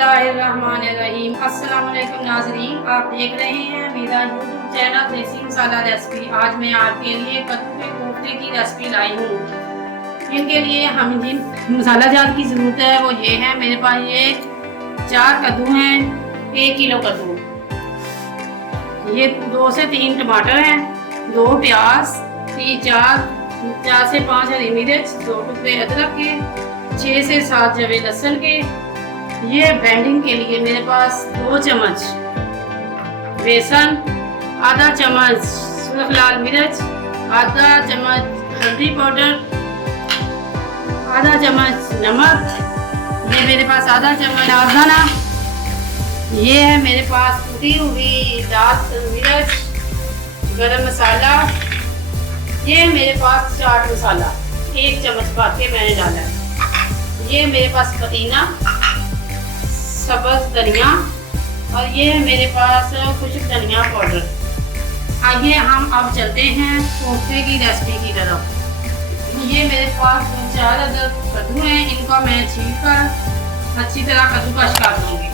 बिस्मिल्लाहिर्रहमानिर्रहीम। अस्सलाम वालेकुम नाज़रीन, आप देख रहे हैं मेरा यूट्यूब चैनल देसी मसाला रेसिपी। आज मैं आपके लिए कद्दू के कोफ्ते की रेसिपी लाई हूँ। इनके लिए हम जिन मसाला जात की ज़रूरत है वो ये है। मेरे पास ये 4 कद्दू हैं, 1 किलो कद्दू, ये 2 से 3 टमाटर हैं, 2 प्याज, 4 से 5 हरी मिर्च, 2 टुकड़े अदरक के, 6 से 7 जवे लहसुन के। ये बैंडिंग के लिए मेरे पास 2 चम्मच बेसन, आधा चम्मच सुर्ख लाल मिर्च, आधा चम्मच हल्दी पाउडर, आधा चम्मच नमक, ये मेरे पास आधा चम्मच दाना, ये है मेरे पास कुटी हुई लाल मिर्च, गरम मसाला, ये मेरे पास चाट मसाला 1 चम्मच पा के मैंने डाला है, ये मेरे पास पुदीना, सब्ज़ धनिया, और ये है मेरे पास खुश्क धनिया पाउडर। आइए हम अब चलते हैं कोफ्ते की रेसिपी की तरफ। ये मेरे पास 4 अदद कद्दू हैं, इनको मैं छील कर अच्छी तरह कद्दूकश कर दूँगी।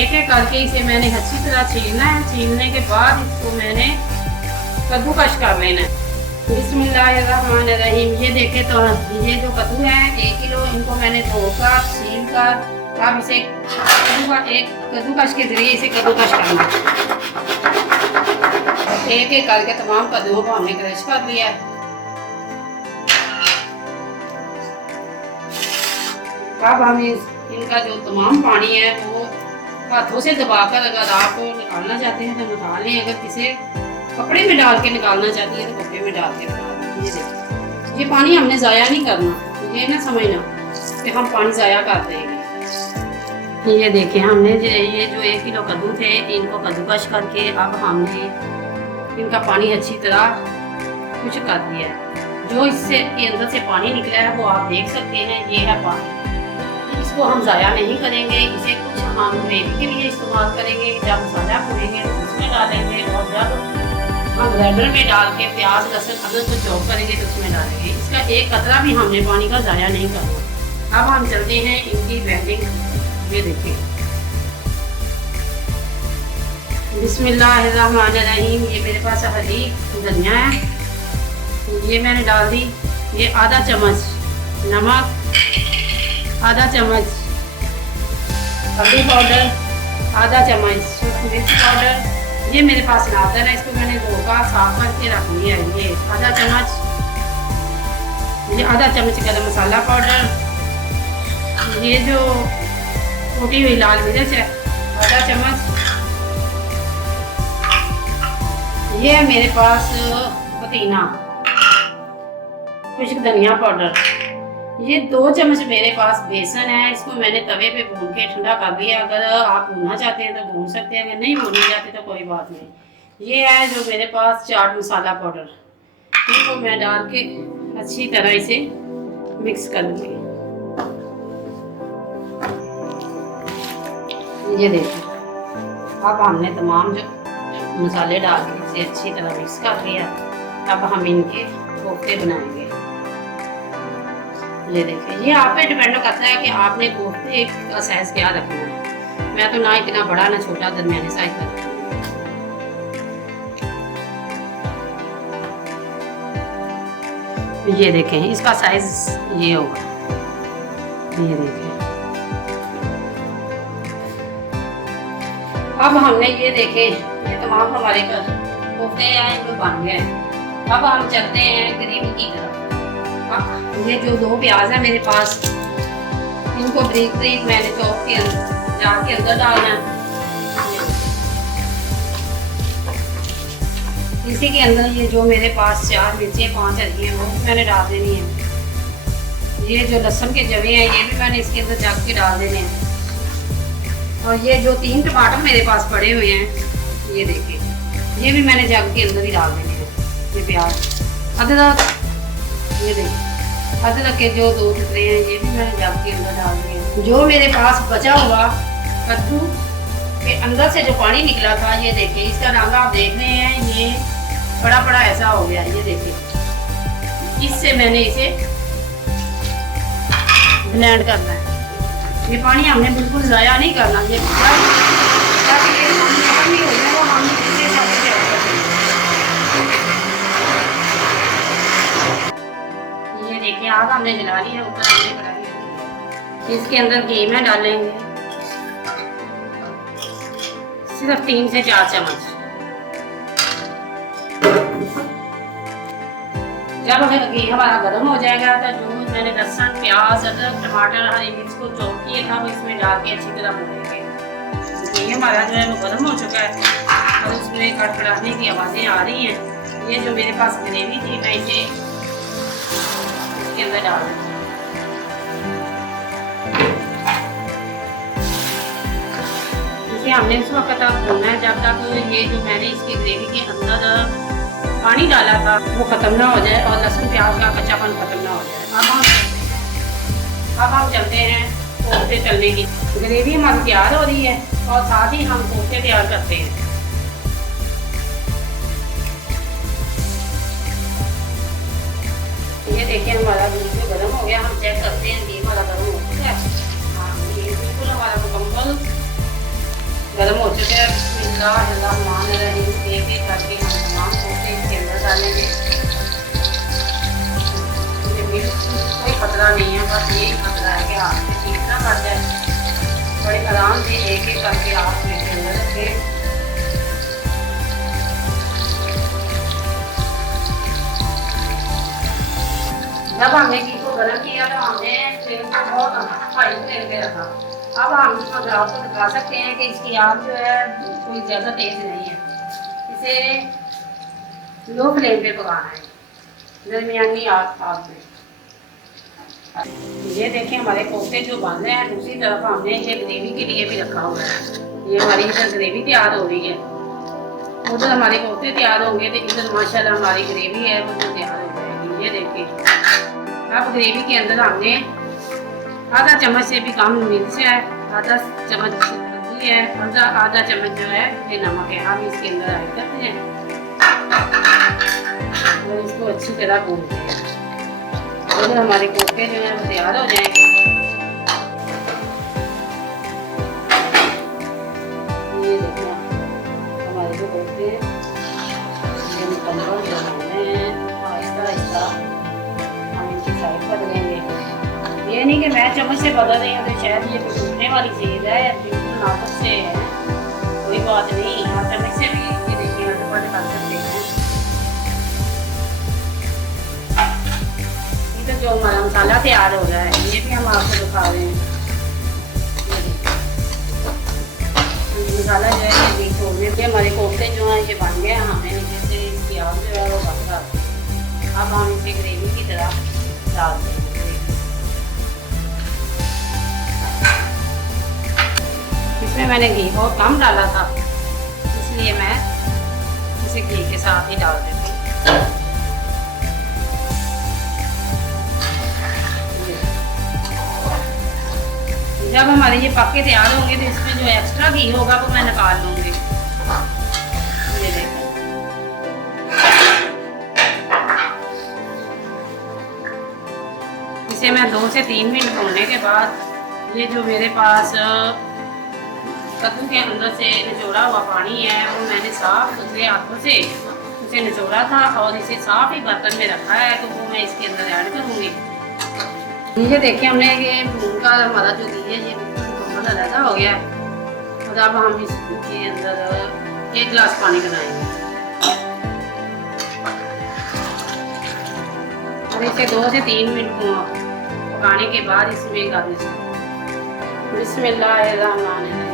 एक एक करके इसे मैंने अच्छी तरह छीलना है। छीलने के बाद इसको मैंने कद्दूकश कर लेना है। बिस्मिल्लाहिर्रहमानिर्रहीम। ये देखें तो ये जो कद्दू है 1 किलो, इनको मैंने धोकर छील कर अब इसे कद्दूकश के जरिए इसे कद्दूकश करना। एक एक करके तमाम कद्दूओं को हमने क्रश कर लिया है। अब हम इनका जो तमाम पानी है वो हाथों से दबाकर, अगर आप निकालना चाहते हैं तो निकाल लें, अगर किसी कपड़े में डाल के निकालना चाहती है तो कपड़े में डाल के निकाल। ये देखिए, ये पानी हमने ज़ाया नहीं करना, ये ना समझना कि हम पानी ज़ाया कर देंगे। ये देखें, हमने ये जो 1 किलो कद्दू थे इनको कद्दूकश करके अब हमने इनका पानी अच्छी तरह कुछ कर दिया है। जो इससे के अंदर से पानी निकला है वो आप देख सकते हैं, ये है पानी। इसको हम ज़ाया नहीं करेंगे, इसे कुछ हम ग्रेवी के लिए इस्तेमाल करेंगे। जब मसाला भूनेंगे तो उसमें डालेंगे, और जब हम ग्राइंडर में डाल के प्याज लहसुन अदरक को चॉप करेंगे तो उसमें डालेंगे। इसका एक कतरा भी हमने पानी का ज़ाया नहीं करना। अब हम चलते हैं इनकी बैंडिंग। ये देखिए, बिस्मिल्लाहिर्रहमानिर्रहीम। ये मेरे पास हरी धनिया है, ये मैंने डाल दी। ये आधा चम्मच नमक, आधा चम्मच हल्दी पाउडर, आधा चम्मच मिर्च पाउडर। ये मेरे पास नादर है, इसको मैंने धोकर साफ करके रख लिया है। ये आधा चम्मच, ये आधा चम्मच गरम मसाला पाउडर, ये जो कुटी हुई लाल मिर्च है आधा चम्मच, ये है मेरे पास पुदीना, खुश्क धनिया पाउडर, ये 2 चम्मच मेरे पास बेसन है। इसको मैंने तवे पे भून के ठंडा कर दिया। अगर आप भूनना चाहते हैं तो भून सकते हैं, अगर नहीं भूनना चाहते तो कोई बात नहीं। ये है जो मेरे पास चाट मसाला पाउडर, इनको मैं डाल के अच्छी तरह इसे मिक्स कर लूँगी। ये देखिए, अब हमने तमाम जो मसाले डाल के इसे अच्छी तरह मिक्स कर लिया। अब हम इनके कोफ्ते बनाएंगे। ये देखिए, ये आप पे डिपेंड करता है कि आपने कोफ्ते का साइज क्या रखना है। मैं तो ना इतना बड़ा ना छोटा, दरमियाने साइज का रखूँगी। ये देखें, इसका साइज ये होगा। ये देखें, अब हमने ये देखें, ये तमाम हमारे कोफ्ते हैं जो बन गए हैं। अब हम चलते हैं ग्रेवी की तरफ। ये जो 2 प्याज है मेरे पास, इनको बारीक बारीक मैंने चॉप के जार के अंदर डालना है। इसी के अंदर ये जो मेरे पास 4 मिर्चें 5 हरी हैं वो भी मैंने डाल देनी है। ये जो लहसुन के जवे हैं ये भी मैंने इसके अंदर जग के डाल देने हैं। और ये जो 3 टमाटर मेरे पास पड़े हुए हैं, ये देखिए, ये भी मैंने जग के अंदर ही डाल देने हैं। ये प्याज, अदरक, ये देखिए अदरक के जो 2 टुकड़े हैं ये भी मैंने जग के अंदर डाल दिए। जो मेरे पास बचा हुआ कद्दू के अंदर से जो पानी निकला था, ये देखिए, इसका रंग आप देख रहे हैं, ये बड़ा बड़ा ऐसा हो गया। ये देखिए, इससे मैंने इसे ब्लेंड करना है। ये पानी हमने बिल्कुल ज़ाया नहीं करना, ये ताकि ये पानी खत्म नहीं हो जाए, वो हम इसके साथ ऐड कर देंगे। ये देखिए आग हमने जला ली है, ऊपर हमने कढ़ाई रखी है। इसके अंदर घी में डालेंगे सिर्फ 3 से 4 चम्मच। जब घी हमारा गर्म हो जाएगा तो जो मैंने लहसुन, प्याज, अदरक, टमाटर, हरी मिर्च को चॉप किया था वो इसमें डाल के अच्छी तरह भूनेंगे। घी हमारा जो है वो गर्म हो चुका है और उसमें कड़कड़ाने की आवाज़ें आ रही हैं। ये जो मेरे पास ग्रेवी थी मैं इसे इसके अंदर डाल दूँगी। इसे हमने इस वक्त तक भूनना है जब तक ये जो मैंने इसकी ग्रेवी के अंदर पानी डाला था वो ख़त्म ना हो जाए और लहसुन प्याज का कच्चापन ख़त्म ना हो जाए। अब हम चलते हैं कोफ्ते तलने की। ग्रेवी हमारी तैयार हो रही है और साथ ही हम कोफ्ते तैयार करते हैं। ये देखिए हमारा बिल्कुल गर्म हो गया। हम चेक करते हैं घी हमारा गर्म हो चुका है। हाँ, ये बिल्कुल हमारा मुकम्मल गर्म हो चुके हैं। एक एक करके हम तमाम कोफ्ते इसके अंदर डालेंगे। कोई खतरा नहीं है, बस यही खतरा है कि हाथ में ठीक ना कर जाए। बड़े आराम से एक एक करके हाथ में के अंदर रखें। जब हमने घी को गर्म किया तो हमने फ्लेम को बहुत हाई फ्लेम पे रखा। अब हम अगर आपको दिखा सकते हैं कि इसकी आग जो है कोई ज़्यादा तेज़ नहीं है। इसे लो फ्लेम पे पकाना है, दरमियानी आग में। ये देखिए हमारे कोफ्ते जो बन रहे हैं। दूसरी तरफ हमने ये ग्रेवी के लिए भी रखा हुआ है। ये हमारी इधर ग्रेवी तैयार हो रही है, उधर हमारे कोफ्ते तैयार होंगे तो इधर माशाल्लाह हमारी ग्रेवी है वो तैयार हो जाएगी। ये देखिए अब ग्रेवी के अंदर हमने आधा चम्मच से भी कम मिर्च है, आधा चम्मच हल्दी है, आधा चम्मच जो है ये नमक है। हम इसके अंदर ऐड करते हैं और इसको अच्छी तरह भूनते हैं और हमारे कोफ्ते जो है वो तैयार हो जाएंगे। ये देखो हमारे जो कोफ्ते हैं ये मुकम्मल हो गए हैं। आहिस्ता आहिस्ता हम इनकी साइड बदलेंगे। ये नहीं कि मैं चम्मच से बदल रही हूँ तो शायद ये टूटने वाली चीज़ है, बिल्कुल नाजुक से है, कोई बात नहीं। आप चम्मच से भी ये देखिए अटपट कर सकते हैं। तो जो हमारा मसाला तैयार हो रहा है ये भी हम आपको दिखा रहे हैं। मसाला जो है ये बीच होने के हमारे कोफ्ते जो हैं ये बन गए। हमें नीचे से इसकी आग जो है वो बंद कर दें। अब हम इसे ग्रेवी की तरह डाल देंगे। इसमें मैंने घी बहुत कम डाला था इसलिए मैं इसे घी के साथ ही डाल देती हूँ। जब हमारे ये पक्के तैयार होंगे तो इसमें जो एक्स्ट्रा घी होगा वो मैं निकाल लूँगी। ये देखिए इसे मैं 2 से 3 मिनट भूनने के बाद ये जो मेरे पास कद्दू के अंदर से निचोड़ा हुआ पानी है वो मैंने साफ सुथरे हाथों से उसे निचोड़ा था और इसे साफ ही बर्तन में रखा है तो वो मैं इसके अंदर ऐड करूँगी। ये देखिए हमने ये भून का हमारा जो घी है ये मुकम्मल अलग हो गया है और अब हम इसके अंदर 1 गिलास पानी बनाएंगे और इसे 2 से 3 मिनट पकाने के बाद इसमें गार्निश बिस्मिल्लाहिर्रहमानिर्रहीम।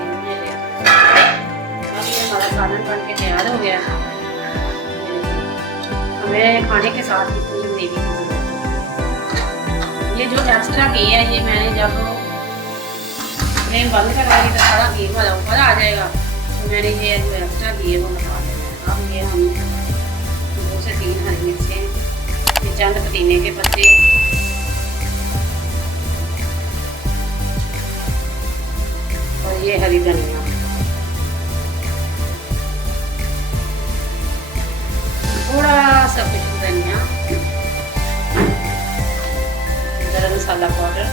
हमारा सालन बन के तैयार हो गया। हमें खाने के साथ इतनी ग्रेवी की जरूरत है। ये जो एक्स्ट्रा घी है ये मैंने जब फ्लेम बंद करवाई तो सारा घी हमारा ऊपर आ जाएगा तो मैंने ये जो एक्स्ट्रा घी है वो लगा देना है। अब ये हम 2 से 3 हरी मिर्चें, ये चंद पुदीने के पत्ते और ये हरी धनिया, थोड़ा सा कुछ धनिया, गरम मसाला पाउडर